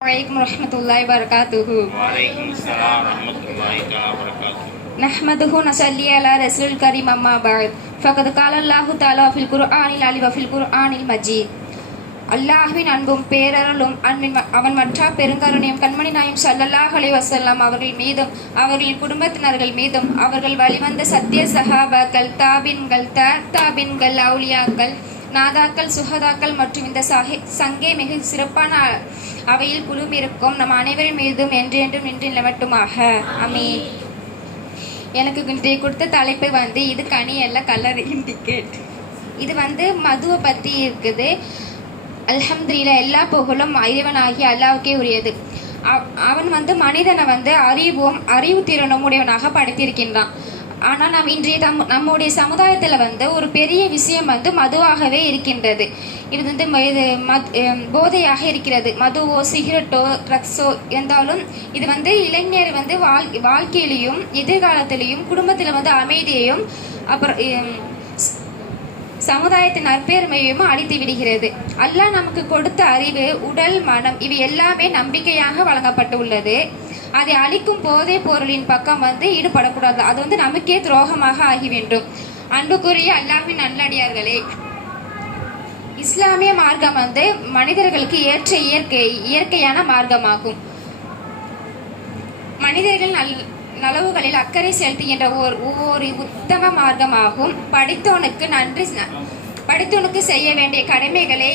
عليكم ورحمة الله وبركاته وعليكم السلام ورحمة الله تعالى وبركاته نحمده ونصلي على رسول الكريم أما بعد فقد قال الله تعالى في القرآن العلي وفي القرآن المجيد அல்லாஹ்வின் அன்பும் பேரருளும் அன்பின் ம- அவன் மற்ற பெருங்கருணையும் கண்மணி நாயும் ஸல்லல்லாஹு அலைஹி வஸல்லம் அவர்கள் மீதும் அவர்களின் குடும்பத்தினர்கள் மீதும் அவர்கள் வழிவந்த சத்திய சஹாபாக்கள் தாபின்கள் த தாபின்கள் அவுலியாக்கள் நாதாக்கள் சுஹதாக்கள் மற்றும் இந்த சஹி சங்கே மிக சிறப்பான அவையில் அவையில் குழுமிருக்கும் நம் அனைவரின் மீதும் என்றென்றும் நின்று நிலவட்டுமாக அமீன் எனக்கு இன்றைய கொடுத்த தலைப்பு வந்து இது கனி அல்ல கலர் இண்டிகேட் இது வந்து மதுவை பற்றி இருக்குது. அல்ஹம்துலில்லா எல்லா புகழும் இறைவனாகி அல்லாவுக்கே உரியது. அவன் வந்து மனிதனை வந்து அறிவும் அறிவு திறனும் உடையவனாக படைத்திருக்கின்றான். ஆனால் நம் இன்றைய தம் நம்முடைய சமுதாயத்தில் வந்து ஒரு பெரிய விஷயம் வந்து மதுவாகவே இருக்கின்றது. இது வந்து ம- இது மத் போதையாக இருக்கிறது. மதுவோ சிகரெட்டோ ட்ரக்ஸோ இருந்தாலும் இது வந்து இளைஞர் வந்து வாழ் வாழ்க்கையிலையும் எதிர்காலத்திலையும் குடும்பத்தில் வந்து அமைதியையும் அப்புறம் சமுதாயத்தின் நற்பெருமையும் அழித்து விடுகிறது. அல்லாஹ் நமக்கு கொடுத்த அறிவு உடல் மனம் இவை எல்லாமே நம்பிக்கையாக வழங்கப்பட்டுள்ளது. அதை அழிக்கும் போதைப் பொருளின் பக்கம் வந்து ஈடுபடக்கூடாது. அது வந்து நமக்கே துரோகமாக ஆகி வேண்டும். அன்புக்குரிய அல்லாஹ்வின் நல்லடியார்களே இஸ்லாமிய மார்க்கம் வந்து மனிதர்களுக்கு ஏற்ற இயற்கை இயற்கையான மார்க்கமாகும். மனிதர்கள் நல் நலவுகளில் அக்கறை செலுத்துகின்ற ஓர் ஒவ்வொரு உத்தம மார்க்கமாகும். படித்தோனுக்கு நன்றி படித்தவனுக்கு படித்தோனுக்கு செய்ய வேண்டிய கடமைகளை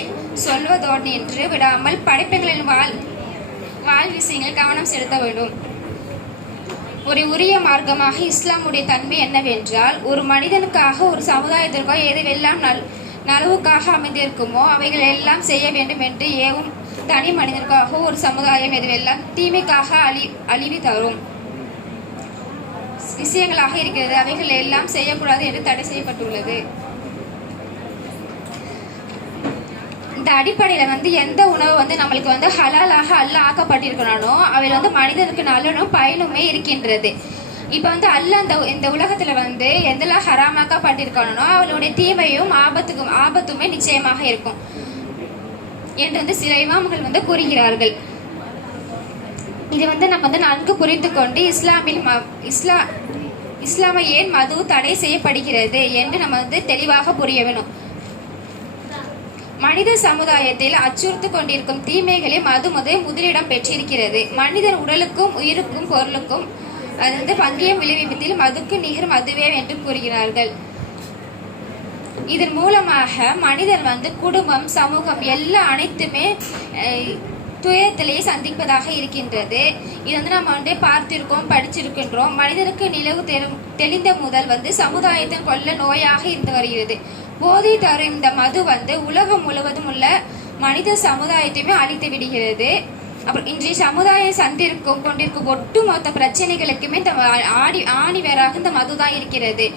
சொல்வதோடு நின்று விடாமல் படிப்புகளின் வாழ் வாழ் விஷயங்களில் கவனம் செலுத்த வேண்டும். ஒரு உரிய மார்க்கமாக இஸ்லாமுடைய தன்மை என்னவென்றால் ஒரு மனிதனுக்காக ஒரு சமுதாயத்திற்கோ எதுவெல்லாம் நல் நலவுக்காக அமைந்திருக்குமோ அவைகள் எல்லாம் செய்ய வேண்டும் என்று ஏவும் தனி மனிதனுக்காக ஒரு சமுதாயம் எதுவெல்லாம் தீமைக்காக அழி அழிவு தரும். விஷயங்களாக இருக்கிறது. அவைகள் எல்லாம் செய்யக்கூடாது என்று தடை செய்யப்பட்டுள்ளது. இந்த அடிப்படையில் வந்து எந்த உணவு வந்து நம்மளுக்கு வந்து ஹலாலாக அல்ல ஆக்கப்பட்டிருக்கிறானோ அவையில் வந்து மனிதனுக்கு நலனும் பயனுமே இருக்கின்றது. இப்போ வந்து அல்ல அந்த இந்த உலகத்தில் வந்து எந்தெல்லாம் ஹராமாக்கப்பட்டிருக்கானோ அவளுடைய தீமையும் ஆபத்துக்கும் ஆபத்துமே நிச்சயமாக இருக்கும் என்று வந்து சில இமாம்கள் வந்து கூறுகிறார்கள். இது வந்து நம்ம வந்து நன்கு புரிந்து கொண்டு இஸ்லாமில் ம இஸ்லா இஸ்லாமை ஏன் மது தடை செய்யப்படுகிறது என்று நம்ம வந்து தெளிவாக புரிய வேணும். மனித சமுதாயத்தில் அச்சுறுத்து கொண்டிருக்கும் தீமைகளை மது முதல் முதலிடம் பெற்றிருக்கிறது. மனிதர் உடலுக்கும் உயிருக்கும் பொருளுக்கும் வந்து பங்கியம் விளைவிப்பதில் மதுக்கு நிகர் மதுவே என்று கூறுகிறார்கள். இதன் மூலமாக மனிதர் வந்து குடும்பம் சமூகம் எல்லா அனைத்துமே துயரத்திலேயே சந்திப்பதாக இருக்கின்றது. இது வந்து நம்ம வந்து பார்த்திருக்கோம் படிச்சிருக்கின்றோம் மனிதனுக்கு நிலவு தெரி- தெளிந்த முதல் வந்து சமுதாயத்தின் கொள்ள நோயாக இருந்து வருகிறது. போதை தரும் இந்த மது வந்து உலகம் முழுவதும் உள்ள மனித சமுதாயத்தையுமே அழித்து விடுகிறது. அப்புறம் இன்றைய சமுதாயம் சந்திருக்கும் கொண்டிருக்கும் ஒட்டுமொத்த பிரச்சனைகளுக்குமே இந்த ஆடி ஆணி வேறாக இந்த மது தான் இருக்கிறது.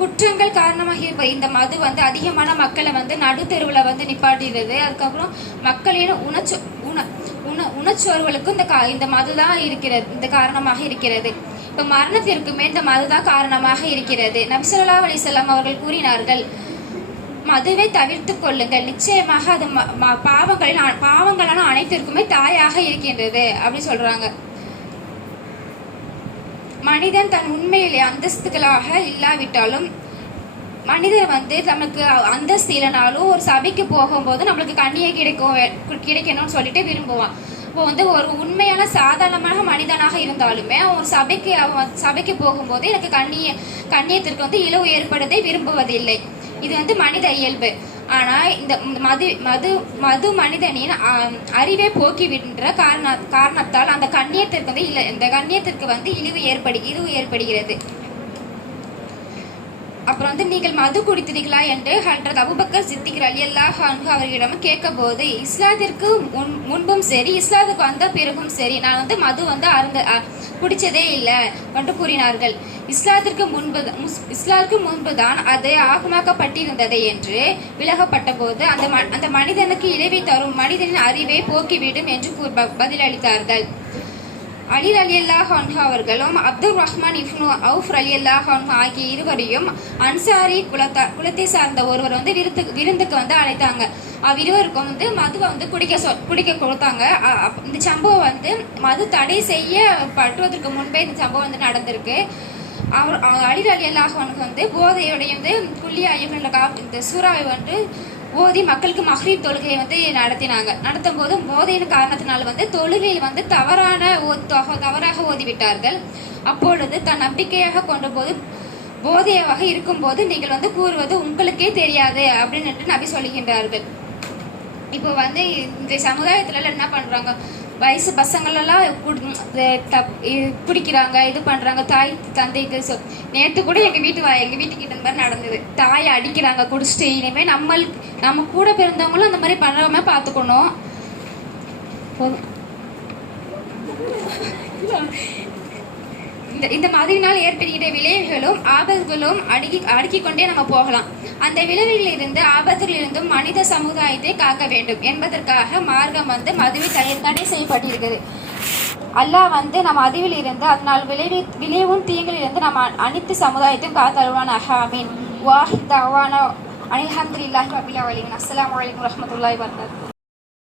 குற்றங்கள் காரணமாக இருப்ப இந்த மது வந்து அதிகமான மக்களை வந்து நடுத்தெருவில் வந்து நிப்பாட்டிடுது. அதுக்கப்புறம் மக்களின் உணச்சு உண உண உணர்ச்சோர்களுக்கும் இந்த கா இந்த மது தான் இருக்கிறது இந்த காரணமாக இருக்கிறது. இப்போ மரணத்திற்குமே இந்த மது தான் காரணமாக இருக்கிறது. நபிசல்லா அலிசல்லாம் அவர்கள் கூறினார்கள் மதுவை தவிர்த்து கொள்ளுங்கள். நிச்சயமாக அது ம- பாவங்களான அனைத்திற்குமே தாயாக இருக்கின்றது அப்படி சொல்றாங்க. மனிதன் தன் உண்மையிலே அந்தஸ்துகளாக இல்லாவிட்டாலும் மனிதர் வந்து நமக்கு அந்தஸ்து இல்லைனாலும் ஒரு சபைக்கு போகும்போது நம்மளுக்கு கண்ணியை கிடைக்கும் கிடைக்கணும்னு சொல்லிட்டு விரும்புவான். இப்போ வந்து ஒரு உண்மையான சாதாரணமான மனிதனாக இருந்தாலுமே அவன் சபைக்கு அவன் சபைக்கு போகும்போது எனக்கு கண்ணிய கண்ணியத்திற்கு வந்து இழவு ஏற்படுவதை விரும்புவதில்லை. இது வந்து மனித இயல்பு. ஆனால் இந்த மது மது மது மனிதனின் அறிவை போக்கிவிடுன்ற காரண காரணத்தால் அந்த கண்ணியத்திற்கு வந்து இல்லை இந்த கண்ணியத்திற்கு வந்து இழிவு ஏற்படு இழிவு ஏற்படுகிறது. அப்புறம் வந்து நீங்கள் மது குடித்தீர்களா என்று ஹல்ரத் அபுபக்கர் சித்திக் அலி அல்லாஹ் அன்ஹு அவர்களிடம் கேட்கும்போது இஸ்லாத்திற்கு முன் முன்பும் சரி இஸ்லாத்துக்கு வந்த பிறகும் சரி நான் வந்து மது வந்து அருந்த அ, குடிச்சதே இல்லை என்று கூறினார்கள். இஸ்லாத்திற்கு முன்பு முஸ்- இஸ்லாத்துக்கு முன்புதான் அது ஆகமாக்கப்பட்டிருந்தது என்று விலகப்பட்ட போது அந்த ம- அந்த மனிதனுக்கு இழிவை தரும் மனிதனின் அறிவை போக்கிவிடும் என்று ப- பதிலளித்தார்கள் அலி அலி அல்லாஹ் அவர்களும் Abdul Rahman ibn Auf Ali Allah ஆகிய இருவரையும் அன்சாரி குலத்தா குலத்தை சார்ந்த ஒருவர் வந்து விருந்து விருந்துக்கு வந்து அழைத்தாங்க. அவ்விருவருக்கும் வந்து மதுவை வந்து குடிக்க சொ குடிக்க கொடுத்தாங்க. இந்த சம்பவம் வந்து மது தடை செய்ய பட்டுவதற்கு முன்பே இந்த சம்பவம் வந்து நடந்திருக்கு. அவர் அவர் அலி அலி அல்லாஹ் வந்து போதையுடைய வந்து குள்ளி ஐயப்பன் இந்த சூறாவை வந்து ஓதி மக்களுக்கு மஹ்ரீப் தொழுகையை வந்து நடத்தினாங்க. நடத்தும் போது போதையின் காரணத்தினால வந்து தொழுகையில் வந்து தவறான ஓ- தொக- தவறாக ஓதிவிட்டார்கள். அப்பொழுது தன் நம்பிக்கையாக கொண்ட போது போதையவாக இருக்கும்போது நீங்கள் வந்து கூறுவது உங்களுக்கே தெரியாது அப்படின்னு நபி சொல்லுகின்றார்கள். இப்போ வந்து இந்த சமுதாயத்துல என்ன பண்றாங்க? வயசு பசங்களெல்லாம் பிடிக்கிறாங்க இது தப்- இது குடிக்கிறாங்க இது தாய் தந்தைக்கு சொல் நேற்று கூட எங்கள் வீட்டு வா- எங்கள் வீட்டுக்கிட்ட இந்த மாதிரி நடந்தது தாயை அடிக்கிறாங்க குடிச்சிட்டு இனிமேல் நம்மளுக்கு நம்ம கூட பிறந்தவங்களும் அந்த மாதிரி பண்ணாம பார்த்துக்கணும் போதும். இந்த இந்த மாதிரினால் ஏற்படுகிற விளைவுகளும் ஆபத்துகளும் அடுக்கி அடுக்கிக் கொண்டே நம்ம போகலாம். அந்த விளைவுகளிலிருந்து ஆபத்திலிருந்தும் மனித சமுதாயத்தை காக்க வேண்டும் என்பதற்காக மார்க்கம் வந்து மதுவை தடை செய்யப்பட்டிருக்கிறது. அல்லாஹ் வந்து நம்ம மதுவில் இருந்து அதனால் விளைவி விளைவும் தீங்கிலிருந்து நம்ம அனைத்து சமுதாயத்தையும் காத்தருவான் அஹாமீன் வாஹித் தவானா. அனில்ஹம்துலில்லாஹி ரபில் அலீமின் அஸ்லாம் அலைக்கும் வரஹ்மத்துல்லாஹி வபரகாத்துஹு.